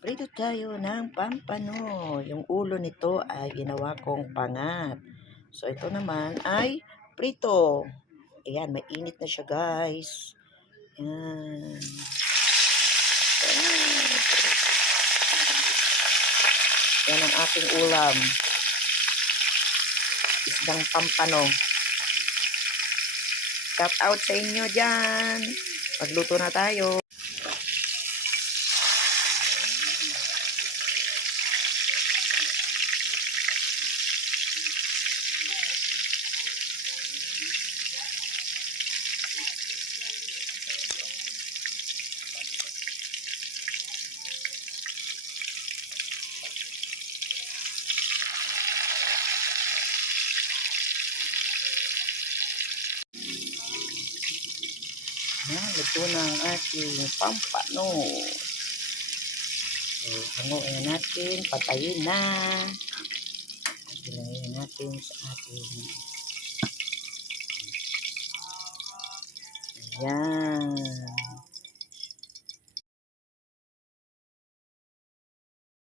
Prito tayo ng pampano. Yung ulo nito ay ginawa kong pangat. So, ito naman ay prito. Ayan, mainit na siya, guys. Ayan. Yan ang ating ulam. Isdang pampano. Shout out sa inyo dyan. Magluto na tayo. Luto na ang ating pampano. So, hanguin natin, patayin na. Ilagay natin sa ating. Ayan.